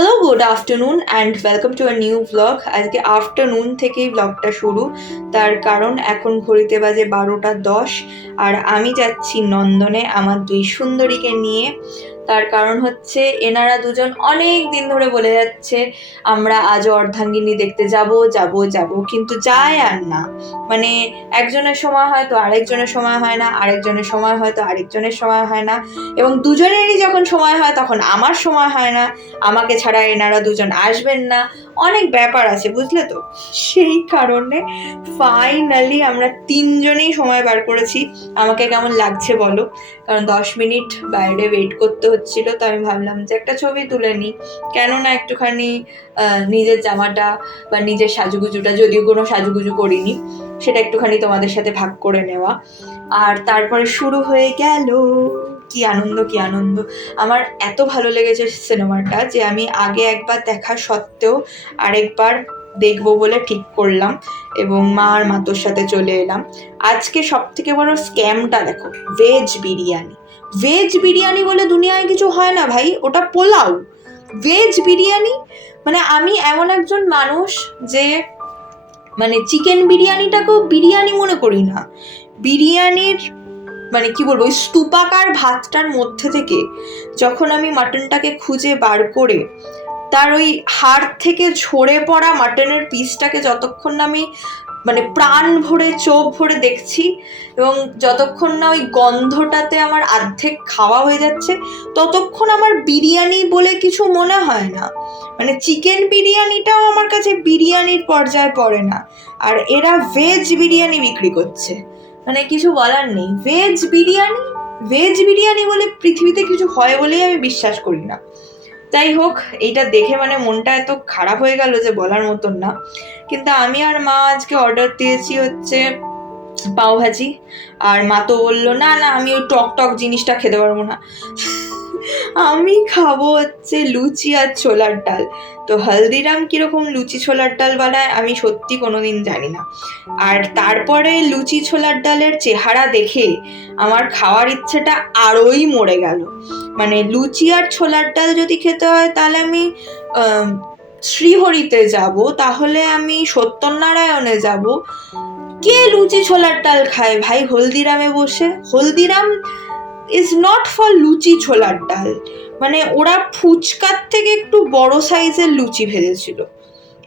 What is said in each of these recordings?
Hello, good afternoon and welcome to a new blog. আজকে afternoon থেকেই ব্লগটা শুরু, তার কারণ এখন ঘড়িতে বাজে 12:10 আর আমি যাচ্ছি নন্দনে আমার দুই সুন্দরীকে নিয়ে। তার কারণ হচ্ছে এনারা দুজন অনেক দিন ধরে বলে যাচ্ছে আমরা আজও অর্ধাঙ্গিনী দেখতে যাব যাব যাব, কিন্তু যায় আর না। মানে একজনের সময় হয়তো আরেকজনের সময় হয় না, আরেকজনের সময় হয়তো আরেকজনের সময় হয় না, এবং দুজনেরই যখন সময় হয় তখন আমার সময় হয় না, আমাকে ছাড়া এনারা দুজন আসবেন না, অনেক ব্যাপার আছে বুঝলে তো। সেই কারণে ফাইনালি আমরা তিনজনেই সময় বার করেছি। আমাকে কেমন লাগছে বলো, কারণ 10 মিনিট বাইরে ওয়েট করতে হচ্ছিল, তো আমি ভাবলাম যে একটা ছবি তুলে নিই, কেননা একটুখানি নিজের জামাটা বা নিজের সাজুগুজুটা, যদিও কোনো সাজুগুজু করিনি, সেটা একটুখানি তোমাদের সাথে ভাগ করে নেওয়া। আর তারপরে শুরু হয়ে গেল। কি আনন্দ, কি আনন্দ! আমার এত ভালো লেগেছে সিনেমাটা যে আমি আগে একবার দেখা সত্ত্বেও আরেকবার দেখবো বলে ঠিক করলাম, এবং মা আর মাতোর সাথে চলে এলাম। আজকে সব থেকে বড় স্ক্যামটা দেখো, ভেজ বিরিয়ানি। ভেজ বিরিয়ানি বলে দুনিয়ায় কিছু হয় না ভাই, ওটা পোলাও। ভেজ বিরিয়ানি মানে আমি এমন একজন মানুষ যে মানে চিকেন বিরিয়ানিটাকেও বিরিয়ানি মনে করি না। বিরিয়ানির মানে কি বলবো, ওই স্তূপাকার ভাতটার মধ্যে থেকে যখন আমি মাটনটাকে খুঁজে বার করে তার ওই হাড় থেকে ঝরে পড়া মাটনের পিসটাকে যতক্ষণ না আমি মানে প্রাণ ভরে চোখ ভরে দেখছি, এবং যতক্ষণ না ওই গন্ধটাতে আমার অর্ধেক খাওয়া হয়ে যাচ্ছে, ততক্ষণ আমার বিরিয়ানি বলে কিছু মনে হয় না। মানে চিকেন বিরিয়ানিটাও আমার কাছে বিরিয়ানির পর্যায়ে পড়ে না, আর এরা ভেজ বিরিয়ানি বিক্রি করছে। মানে কিছু বলার নেই। ভেজ বিরিয়ানি বলে পৃথিবীতে কিছু হয় বলেই আমি বিশ্বাস করি না। যাই হোক, এইটা দেখে মানে মনটা এত খারাপ হয়ে গেল যে বলার মতন না। কিন্তু আমি আর মা আজকে অর্ডার দিয়েছি হচ্ছে পাওভাজি, আর মা তো বললো না না আমি ওই টক টক জিনিসটা খেতে পারবো না, আমি খাবো হচ্ছে লুচি আর ছোলার ডাল। তো হলদিরাম কিরকম লুচি ছোলার ডাল বানায় আমি সত্যি কোনোদিন জানি না। আর তারপরে লুচি ছোলার ডালের চেহারা দেখে আমার খাওয়ার ইচ্ছেটা আরোই মরে গেল। মানে লুচি আর ছোলার ডাল যদি খেতে হয় তাহলে আমি শ্রীহরিতে যাব, তাহলে আমি সত্যনারায়ণে যাব। কে লুচি ছোলার ডাল খায় ভাই হলদিরামে বসে? হলদিরাম ইজ নট ফর লুচি ছোলার ডাল। মানে ওরা ফুচকার থেকে একটু বড় সাইজের লুচি ভেজেছিল,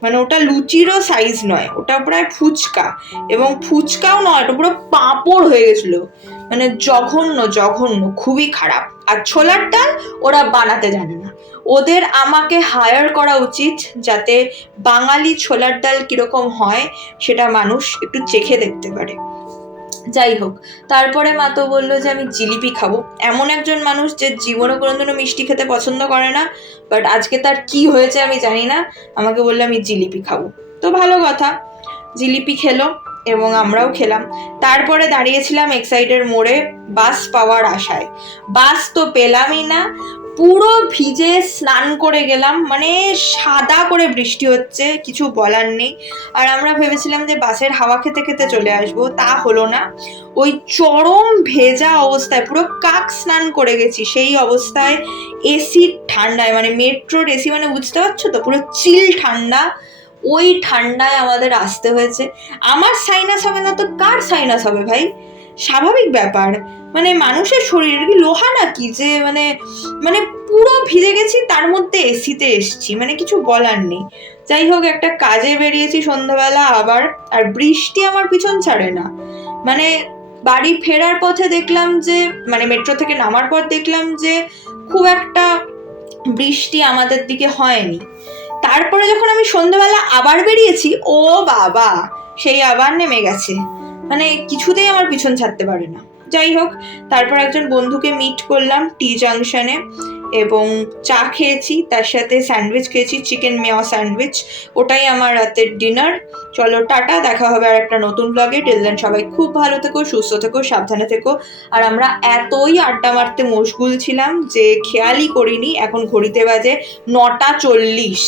মানে ওটা লুচিরও সাইজ নয়, ওটা প্রায় ফুচকা, এবং ফুচকাও নয়, ওটা পুরো পাঁপড় হয়ে গেছিল। মানে জঘন্য জঘন্য, খুবই খারাপ। আর ছোলার ডাল ওরা বানাতে জানে না। ওদের আমাকে হায়ার করা উচিত, যাতে বাঙালি ছোলার ডাল কিরকম হয় সেটা মানুষ একটু চেখে দেখতে পারে। যাই হোক, তারপরে মা তো বললো যে আমি জিলিপি খাবো। এমন একজন মানুষ যে জীবনে কোনোদিনও মিষ্টি খেতে পছন্দ করে না, বাট আজকে তার কি হয়েছে আমি জানি না, আমাকে বললো আমি জিলিপি খাবো। তো ভালো কথা, জিলিপি খেলো এবং আমরাও খেলাম। তারপরে দাঁড়িয়েছিলাম এক্সাইটের মোড়ে বাস পাওয়ার আশায়। বাস তো পেলামই না, পুরো ভিজে স্নান করে গেলাম, মানে সাদা করে বৃষ্টি হচ্ছে, কিছু বলার নেই। আর আমরা ভেবেছিলাম যে বাসের হাওয়া খেতে খেতে চলে আসবো, তা হলো না। ওই চরম ভেজা অবস্থায় পুরো কাক স্নান করে গেছি, সেই অবস্থায় এসির ঠান্ডায়, মানে মেট্রোর এসি, মানে বুঝতে পারছো তো, পুরো চিল ঠান্ডা, ওই ঠান্ডায় আমাদের আসতে হয়েছে। আমার সাইনাস হবে না তো কার সাইনাস হবে ভাই? স্বাভাবিক ব্যাপার। মানে মানুষের শরীর কি লোহা নাকি যে মানে মানে পুরো ভিজে গেছি, তার মধ্যে এসিতে এসছি, মানে কিছু বলার নেই। যাই হোক, একটা কাজে বেরিয়েছি সন্ধ্যাবেলা আবার, আর বৃষ্টি আমার পিছন ছাড়ে না। মানে বাড়ি ফেরার পথে দেখলাম যে, মানে মেট্রো থেকে নামার পর দেখলাম যে খুব একটা বৃষ্টি আমাদের দিকে হয়নি। তারপরে যখন আমি সন্ধ্যাবেলা আবার বেরিয়েছি, ও বাবা, সেই আবার নেমে গেছে। মানে কিছুতেই আমার পিছন ছাড়তে পারে না। যাই হোক, তারপর একজন বন্ধুকে মিট করলাম টি জাংশনে, এবং চা খেয়েছি, তার সাথে স্যান্ডউইচ খেয়েছি, চিকেন মেয় স্যান্ডউইচ। ওটাই আমার রাতের ডিনার। চলো টাটা, দেখা হবে আর একটা নতুন ব্লগে। টিল দেন সবাই খুব ভালো থেকো, সুস্থ থেকো, সাবধানে থেকো। আর আমরা এতই আড্ডা মারতে মশগুল ছিলাম যে খেয়ালই করিনি এখন ঘড়িতে বাজে 9:40।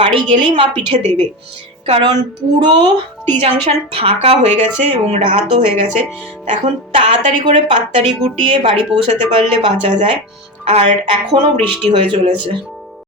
বাড়ি গেলেই মা পিঠে দেবে, কারণ পুরো টি জাংশন ফাঁকা হয়ে গেছে এবং রাতও হয়ে গেছে। এখন তাড়াতাড়ি করে পাত্তাড়ি গুটিয়ে বাড়ি পৌঁছাতে পারলে বাঁচা যায়। আর এখনো বৃষ্টি হয়ে চলেছে।